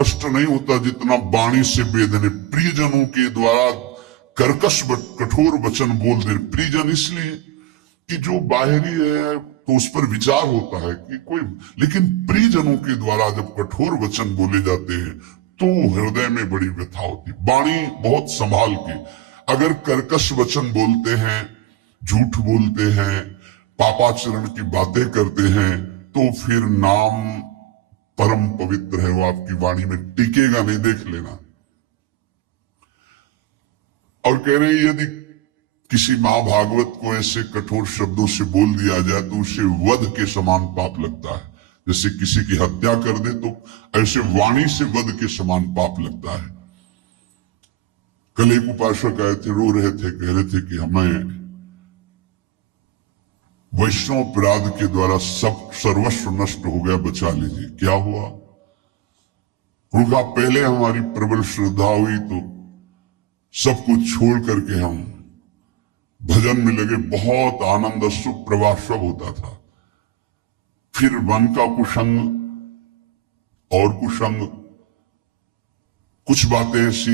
कष्ट नहीं होता जितना वाणी से वेदने। प्रियजनों के द्वारा कर्कश कठोर वचन बोल दे। प्रियजन इसलिए कि जो बाहरी है तो उस पर विचार होता है कि कोई, लेकिन प्रियजनों के द्वारा जब कठोर वचन बोले जाते हैं तो हृदय में बड़ी व्यथा होती। वाणी बहुत संभाल के, अगर कर्कश वचन बोलते हैं, झूठ बोलते हैं, पापाचरण की बातें करते हैं, तो फिर नाम परम पवित्र है, वो आपकी वाणी में टिकेगा नहीं, देख लेना। और कह रहे हैं यदि किसी महाभागवत को ऐसे कठोर शब्दों से बोल दिया जाए तो उसे वध के समान पाप लगता है। जैसे किसी की हत्या कर दे तो ऐसे वाणी से वध के समान पाप लगता है। कल एक उपासक आए थे, रो रहे थे, कह रहे थे कि हमें वैष्णव अपराध के द्वारा सब सर्वस्व नष्ट हो गया, बचा लीजिए। क्या हुआ? उनका पहले हमारी प्रबल श्रद्धा हुई तो सब कुछ छोड़ करके हम भजन में लगे, बहुत आनंद सुख प्रवाह सब होता था। फिर मन का कुसंग और कुसंग, कुछ बातें ऐसी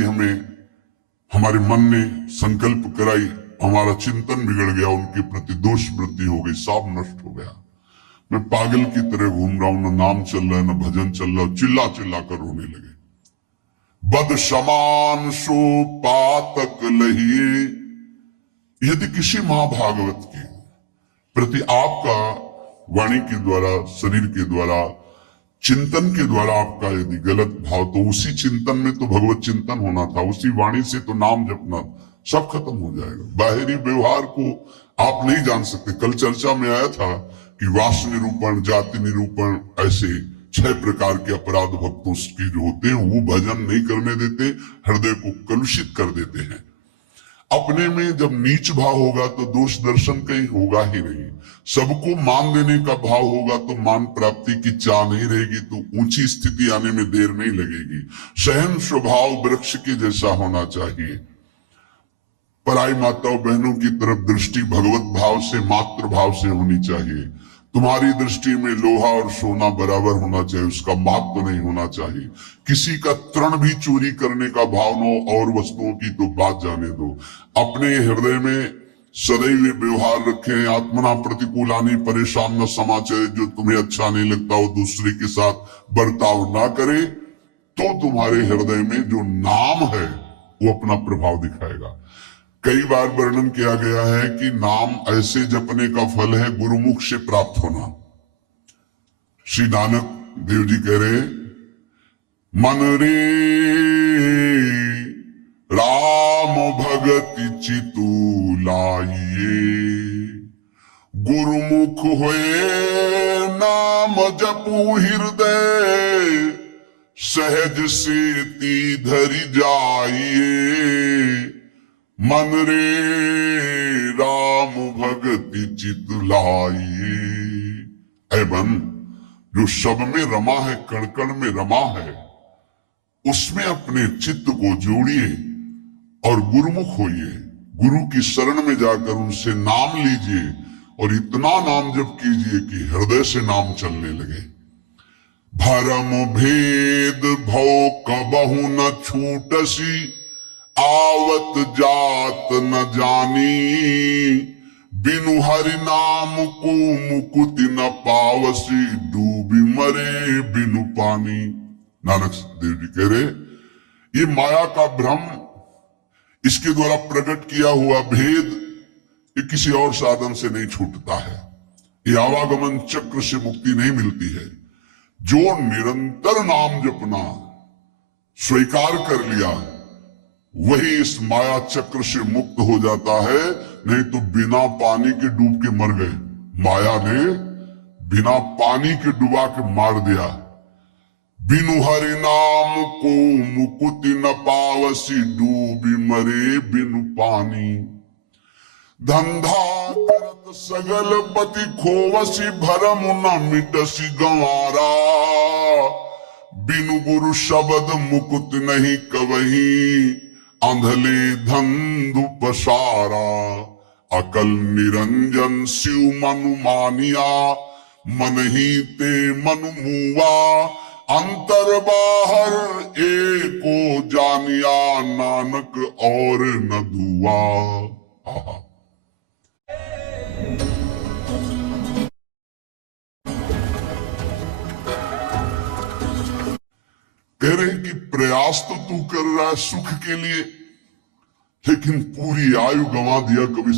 हमारे मन ने संकल्प कराई, हमारा चिंतन बिगड़ गया, उनके प्रति दोष वृत्ति हो गई, सब नष्ट हो गया। मैं पागल की तरह घूम रहा हूं, ना नाम चल रहा है, ना भजन चल रहा है, चिल्ला चिल्ला कर रोने लगे। बद समान सो पातक लहिए। यदि किसी महाभागवत के प्रति आपका वाणी के द्वारा, शरीर के द्वारा, चिंतन के द्वारा आपका यदि गलत भाव, तो उसी चिंतन में तो भगवत चिंतन होना था, उसी वाणी से तो नाम जपना, सब खत्म हो जाएगा। बाहरी व्यवहार को आप नहीं जान सकते। कल चर्चा में आया था कि वास निरूपण, जाति निरूपण, ऐसे 6 प्रकार के अपराध भक्तों की जो होते हैं वो भजन नहीं करने देते, हृदय को कलुषित कर देते हैं। अपने में जब नीच भाव होगा तो दोष दर्शन कहीं होगा ही नहीं। सबको मान देने का भाव होगा तो मान प्राप्ति की चाह नहीं रहेगी, तो ऊंची स्थिति आने में देर नहीं लगेगी। सहन स्वभाव वृक्ष के जैसा होना चाहिए। पराई माताओं बहनों की तरफ दृष्टि भगवत भाव से, मातृ भाव से होनी चाहिए। तुम्हारी दृष्टि में लोहा और सोना बराबर होना चाहिए, उसका माप तो नहीं होना चाहिए। किसी का तृण भी चोरी करने का भाव न हो, और वस्तुओं की तो बात जाने दो। अपने हृदय में सदैव व्यवहार रखें, आत्मना प्रतिकूलानी परेशान न समाचार। जो तुम्हें अच्छा नहीं लगता वो दूसरे के साथ बर्ताव ना करे, तो तुम्हारे हृदय में जो नाम है वो अपना प्रभाव दिखाएगा। कई बार वर्णन किया गया है कि नाम ऐसे जपने का फल है गुरुमुख से प्राप्त होना। श्री नानक देव जी कह रहे, मन रे राम भगति चितु लाइए, गुरुमुख होए नाम जपू हृदय, सहज सेति धरि जाइए। मन रे राम भगति चित लाइए। ऐ मन, जो सब में रमा है, कण कण में रमा है, उसमें अपने चित्त को जोड़िए और गुरुमुख होइए। गुरु की शरण में जाकर उनसे नाम लीजिए और इतना नाम जप कीजिए कि हृदय से नाम चलने लगे। भरम भेद भव कबहु न छूटसी, आवत जात न जानी, बिनु हरि नाम को मुकुति न पावसी, डूबी मरे बिनु पानी। नानक देव जी कह रहे, ये माया का भ्रम, इसके द्वारा प्रकट किया हुआ भेद, ये किसी और साधन से नहीं छूटता है। ये आवागमन चक्र से मुक्ति नहीं मिलती है। जो निरंतर नाम जपना स्वीकार कर लिया, वही इस माया चक्र से मुक्त हो जाता है। नहीं तो बिना पानी के डूब के मर गए। माया ने बिना पानी के डुबा के मार दिया। बिनु हरि नाम को मुकुति न पावसी, डूबी मरे बिनु पानी। धंधा करत सगल पति खोवसी, भरम न मिटसी गंवारा, बिनु गुरु शब्द मुकुत नहीं कवही, अंधले धंधु पसारा। अकल निरंजन शिव मनु मानिया, मन ही ते मनु मुआ, अंतर बाहर एको जानिया, नानक और न दुआ। आहा। कह रहे कि प्रयास तो तू कर रहा है सुख के लिए, लेकिन पूरी आयु गंवा दिया कभी